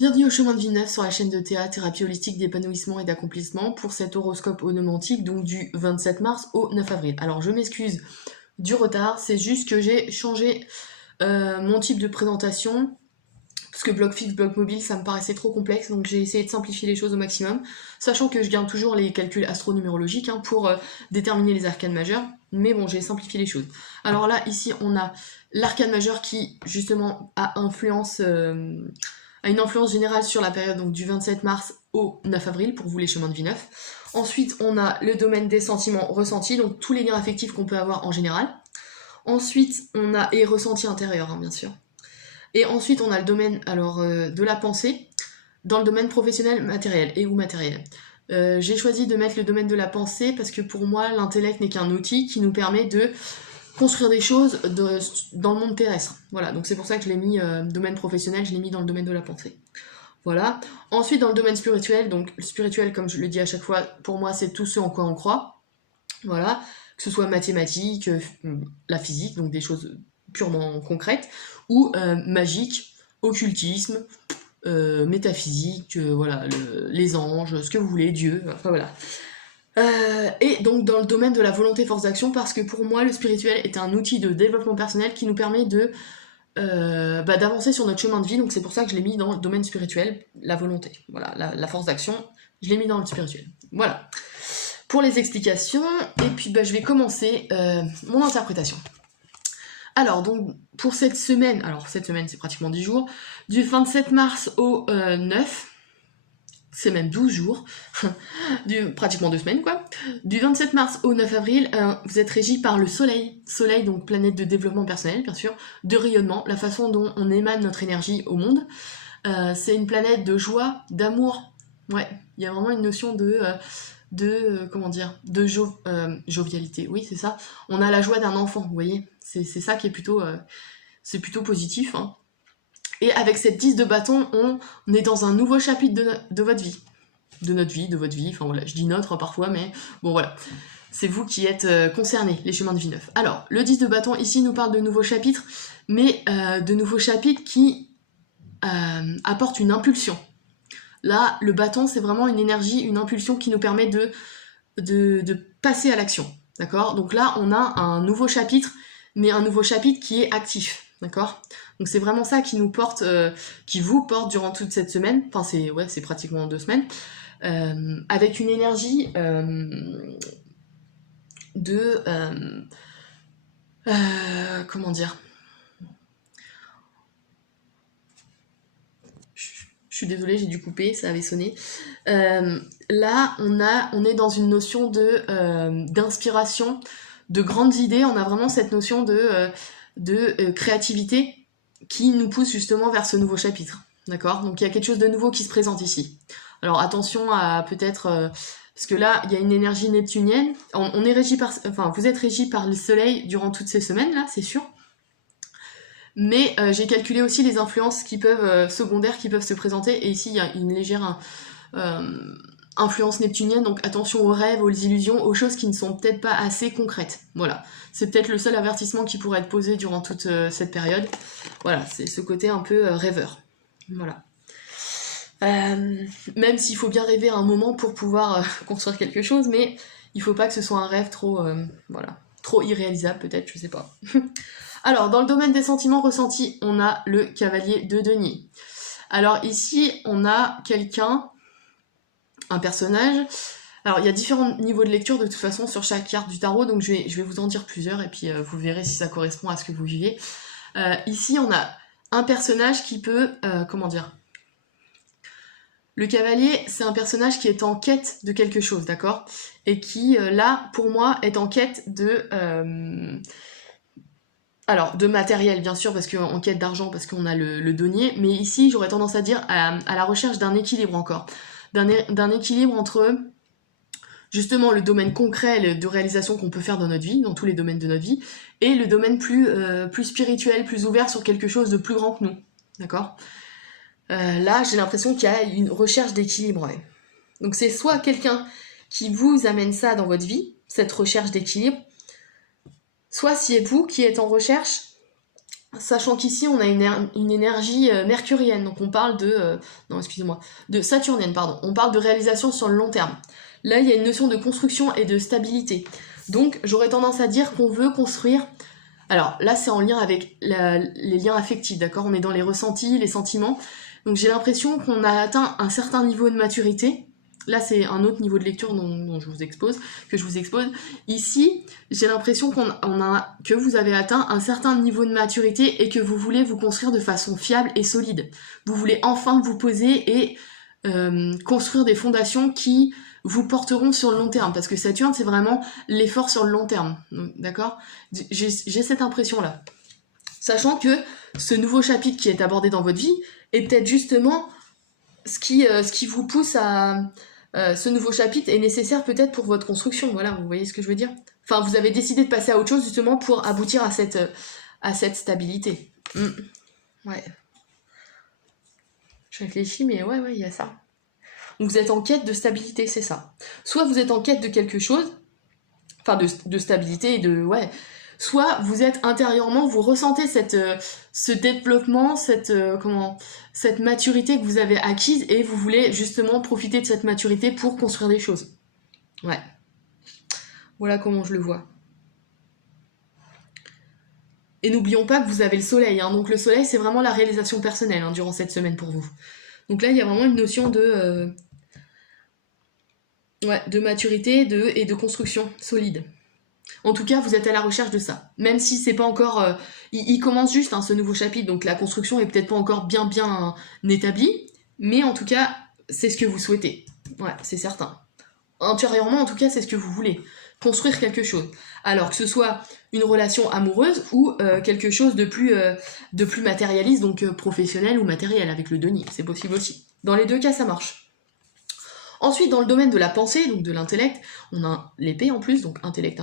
Bienvenue au chemin de vie 9 sur la chaîne de Théa, thérapie holistique d'épanouissement et d'accomplissement pour cet horoscope onomantique, donc du 27 mars au 9 avril. Alors je m'excuse du retard, c'est juste que j'ai changé mon type de présentation, parce que bloc fixe, bloc mobile, ça me paraissait trop complexe, donc j'ai essayé de simplifier les choses au maximum, sachant que je garde toujours les calculs astronumérologiques pour déterminer les arcanes majeures, mais bon, j'ai simplifié les choses. Alors là, ici, on a l'arcane majeur qui, justement, a une influence générale sur la période donc, du 27 mars au 9 avril, pour vous les chemins de vie 9. Ensuite, on a le domaine des sentiments ressentis, donc tous les liens affectifs qu'on peut avoir en général. Ensuite, on a et ressentis intérieurs, bien sûr. Et ensuite, on a le domaine de la pensée, dans le domaine professionnel matériel et ou matériel. J'ai choisi de mettre le domaine de la pensée parce que pour moi, l'intellect n'est qu'un outil qui nous permet de construire des choses dans le monde terrestre. Voilà, donc c'est pour ça que je l'ai mis domaine professionnel, je l'ai mis dans le domaine de la pensée. Voilà. Ensuite, dans le domaine spirituel, donc le spirituel, comme je le dis à chaque fois, pour moi, c'est tout ce en quoi on croit. Voilà, que ce soit mathématiques, la physique, donc des choses purement concrètes, ou magique, occultisme, métaphysique, voilà, les anges, ce que vous voulez, Dieu, enfin voilà. Et donc dans le domaine de la volonté force d'action, parce que pour moi le spirituel est un outil de développement personnel qui nous permet de d'avancer sur notre chemin de vie, donc c'est pour ça que je l'ai mis dans le domaine spirituel, la volonté, voilà, la force d'action, je l'ai mis dans le spirituel. Voilà, pour les explications, et puis je vais commencer mon interprétation. Alors donc pour cette semaine c'est pratiquement 10 jours, du 27 mars au 9, c'est même 12 jours, pratiquement 2 semaines quoi. Du 27 mars au 9 avril, vous êtes régi par le soleil. Soleil, donc planète de développement personnel, bien sûr, de rayonnement, la façon dont on émane notre énergie au monde. C'est une planète de joie, d'amour. Ouais, il y a vraiment une notion jovialité. Oui, c'est ça. On a la joie d'un enfant, vous voyez. C'est ça qui est plutôt positif, hein. Et avec cette 10 de bâton, on est dans un nouveau chapitre de votre vie. De notre vie, de votre vie, enfin voilà, je dis notre parfois, mais bon voilà. C'est vous qui êtes concernés, les chemins de vie 9. Alors, le 10 de bâton, ici, nous parle de nouveaux chapitres, mais de nouveaux chapitres qui apportent une impulsion. Là, le bâton, c'est vraiment une énergie, une impulsion qui nous permet de passer à l'action. D'accord ? Donc là, on a un nouveau chapitre, mais un nouveau chapitre qui est actif. D'accord ? Donc c'est vraiment ça qui nous porte, qui vous porte durant toute cette semaine. Enfin, c'est pratiquement 2 semaines. Avec une énergie comment dire ? Je suis désolée, j'ai dû couper, ça avait sonné. Là, on est dans une notion d'inspiration, de grandes idées. On a vraiment cette notion de créativité qui nous pousse justement vers ce nouveau chapitre. D'accord ? Donc il y a quelque chose de nouveau qui se présente ici. Alors attention à peut-être... parce que là, il y a une énergie neptunienne. On est régi vous êtes régi par le soleil durant toutes ces semaines, là, c'est sûr. Mais j'ai calculé aussi les influences secondaires qui peuvent se présenter. Et ici, il y a une légère influence neptunienne. Donc attention aux rêves, aux illusions, aux choses qui ne sont peut-être pas assez concrètes. Voilà. C'est peut-être le seul avertissement qui pourrait être posé durant toute cette période. Voilà, c'est ce côté un peu rêveur. Voilà. Même s'il faut bien rêver à un moment pour pouvoir construire quelque chose, mais il faut pas que ce soit un rêve trop irréalisable peut-être, je sais pas. Alors, dans le domaine des sentiments ressentis, on a le cavalier de denier. Alors ici, on a un personnage. Alors, il y a différents niveaux de lecture de toute façon sur chaque carte du tarot, donc je vais vous en dire plusieurs et puis vous verrez si ça correspond à ce que vous vivez. Ici, on a un personnage qui peut... Le cavalier, c'est un personnage qui est en quête de quelque chose, d'accord ? Et qui, là, pour moi, est en quête de matériel, bien sûr, parce qu'en quête d'argent, parce qu'on a le denier, mais ici, j'aurais tendance à dire à la recherche d'un équilibre encore. D'un équilibre entre, justement, le domaine concret de réalisation qu'on peut faire dans notre vie, dans tous les domaines de notre vie, et le domaine plus spirituel, plus ouvert sur quelque chose de plus grand que nous, d'accord ? Là, j'ai l'impression qu'il y a une recherche d'équilibre. Ouais. Donc c'est soit quelqu'un qui vous amène ça dans votre vie, cette recherche d'équilibre, soit c'est vous qui êtes en recherche Sachant qu'ici, on a une énergie mercurienne, donc on parle de... non, excusez-moi, de saturnienne, pardon. On parle de réalisation sur le long terme. Là, il y a une notion de construction et de stabilité. Donc, j'aurais tendance à dire qu'on veut construire... Alors, là, c'est en lien avec les liens affectifs, d'accord? On est dans les ressentis, les sentiments. Donc, j'ai l'impression qu'on a atteint un certain niveau de maturité. Là, c'est un autre niveau de lecture dont je vous expose, que je vous expose. Ici, j'ai l'impression que vous avez atteint un certain niveau de maturité et que vous voulez vous construire de façon fiable et solide. Vous voulez enfin vous poser et construire des fondations qui vous porteront sur le long terme. Parce que Saturne, c'est vraiment l'effort sur le long terme. D'accord? J'ai cette impression-là. Sachant que ce nouveau chapitre qui est abordé dans votre vie est peut-être justement ce qui vous pousse à... ce nouveau chapitre est nécessaire peut-être pour votre construction, voilà, vous voyez ce que je veux dire? Enfin, vous avez décidé de passer à autre chose justement pour aboutir à cette stabilité. Ouais. Je réfléchis, mais ouais, il y a ça. Donc vous êtes en quête de stabilité, c'est ça. Soit vous êtes en quête de quelque chose, enfin de stabilité et de... Ouais. Soit vous êtes intérieurement, vous ressentez ce développement, cette maturité que vous avez acquise et vous voulez justement profiter de cette maturité pour construire des choses. Ouais. Voilà comment je le vois. Et n'oublions pas que vous avez le soleil, hein. Donc le soleil, c'est vraiment la réalisation personnelle hein, durant cette semaine pour vous. Donc là, il y a vraiment une notion de maturité et de construction solide. En tout cas, vous êtes à la recherche de ça. Même si c'est pas encore... il commence juste, hein, ce nouveau chapitre, donc la construction est peut-être pas encore bien établie, mais en tout cas, c'est ce que vous souhaitez. Ouais, c'est certain. Intérieurement, en tout cas, c'est ce que vous voulez. Construire quelque chose. Alors que ce soit une relation amoureuse ou quelque chose de plus matérialiste, donc professionnel ou matériel, avec le denier. C'est possible aussi. Dans les deux cas, ça marche. Ensuite, dans le domaine de la pensée, donc de l'intellect, on a l'épée en plus, donc intellect.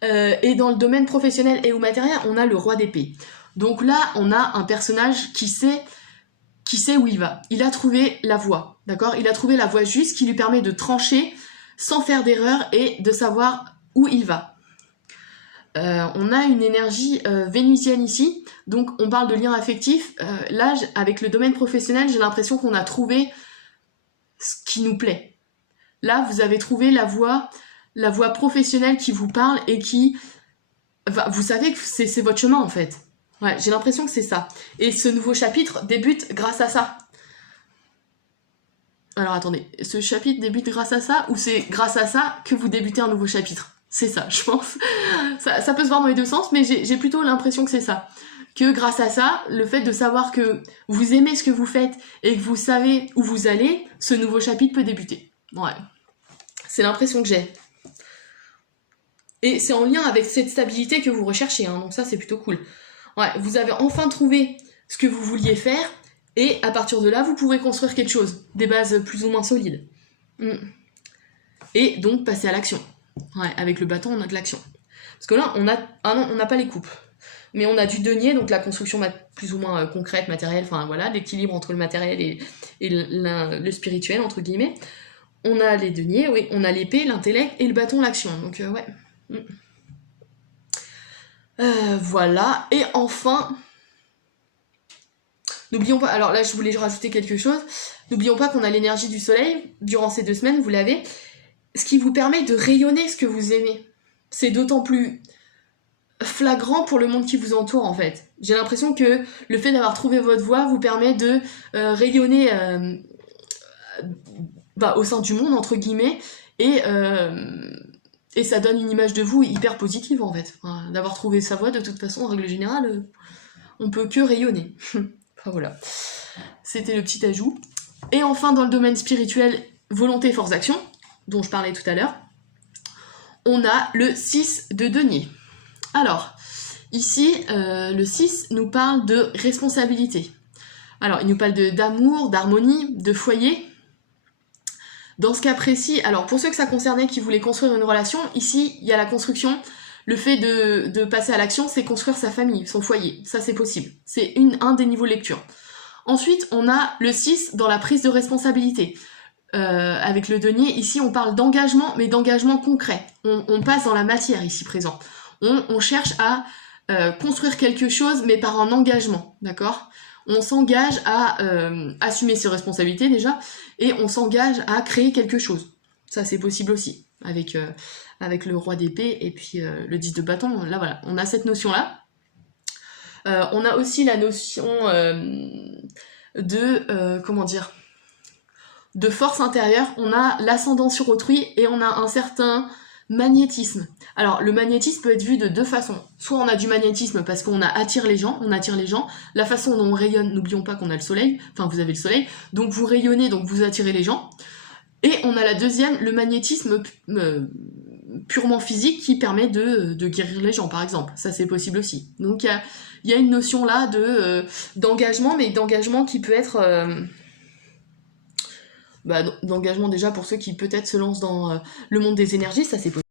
Et dans le domaine professionnel et ou matériel, on a le roi d'épée. Donc là, on a un personnage qui sait où il va. Il a trouvé la voie, d'accord? Il a trouvé la voie juste qui lui permet de trancher sans faire d'erreur et de savoir où il va. On a une énergie vénusienne ici, donc on parle de lien affectif. Là, avec le domaine professionnel, j'ai l'impression qu'on a trouvé ce qui nous plaît. Là, vous avez trouvé la voie professionnelle qui vous parle et qui... vous savez que c'est votre chemin, en fait. Ouais, j'ai l'impression que c'est ça. Et ce nouveau chapitre débute grâce à ça. Alors, attendez. Ce chapitre débute grâce à ça ou c'est grâce à ça que vous débutez un nouveau chapitre? C'est ça, je pense. Ça peut se voir dans les deux sens, mais j'ai plutôt l'impression que c'est ça. Que grâce à ça, le fait de savoir que vous aimez ce que vous faites et que vous savez où vous allez, ce nouveau chapitre peut débuter. Ouais. C'est l'impression que j'ai. Et c'est en lien avec cette stabilité que vous recherchez, hein, donc ça c'est plutôt cool. Ouais, vous avez enfin trouvé ce que vous vouliez faire, et à partir de là, vous pourrez construire quelque chose, des bases plus ou moins solides. Et donc passer à l'action. Ouais, avec le bâton, on a de l'action. Parce que là, on n'a pas les coupes. Mais on a du denier, donc la construction plus ou moins concrète, matérielle, enfin voilà, l'équilibre entre le matériel et le spirituel, entre guillemets. On a les deniers, oui, on a l'épée, l'intellect et le bâton, l'action. Donc ouais. Voilà, et enfin, n'oublions pas, alors là je voulais rajouter quelque chose, n'oublions pas qu'on a l'énergie du soleil, durant ces 2 semaines, vous l'avez, ce qui vous permet de rayonner ce que vous aimez. C'est d'autant plus flagrant pour le monde qui vous entoure en fait. J'ai l'impression que le fait d'avoir trouvé votre voie vous permet de rayonner au sein du monde entre guillemets et ça donne une image de vous hyper positive en fait. Enfin, d'avoir trouvé sa voie de toute façon en règle générale on peut que rayonner. Enfin voilà. C'était le petit ajout. Et enfin dans le domaine spirituel, volonté, force d'action, dont je parlais tout à l'heure, on a le 6 de denier. Alors, ici, le 6 nous parle de responsabilité. Alors, il nous parle d'amour, d'harmonie, de foyer. Dans ce cas précis, alors pour ceux que ça concernait qui voulaient construire une relation, ici, il y a la construction. Le fait de passer à l'action, c'est construire sa famille, son foyer. Ça, c'est possible. C'est un des niveaux de lecture. Ensuite, on a le 6 dans la prise de responsabilité. Avec le denier, ici, on parle d'engagement, mais d'engagement concret. On passe dans la matière ici présent. On cherche à construire quelque chose, mais par un engagement, d'accord? On s'engage à assumer ses responsabilités déjà, et on s'engage à créer quelque chose. Ça, c'est possible aussi, avec le roi d'épée et puis le 10 de bâton. Là, voilà, on a cette notion-là. On a aussi la notion comment dire, de force intérieure. On a l'ascendant sur autrui et on a un certain magnétisme. Alors, le magnétisme peut être vu de deux façons. Soit on a du magnétisme parce qu'on attire les gens, La façon dont on rayonne, n'oublions pas qu'on a le soleil, enfin vous avez le soleil, donc vous rayonnez, donc vous attirez les gens. Et on a la deuxième, le magnétisme purement physique qui permet de guérir les gens, par exemple. Ça, c'est possible aussi. Donc, il y a une notion là d'engagement, mais d'engagement qui peut être... d'engagement déjà pour ceux qui peut-être se lancent dans le monde des énergies, ça c'est possible.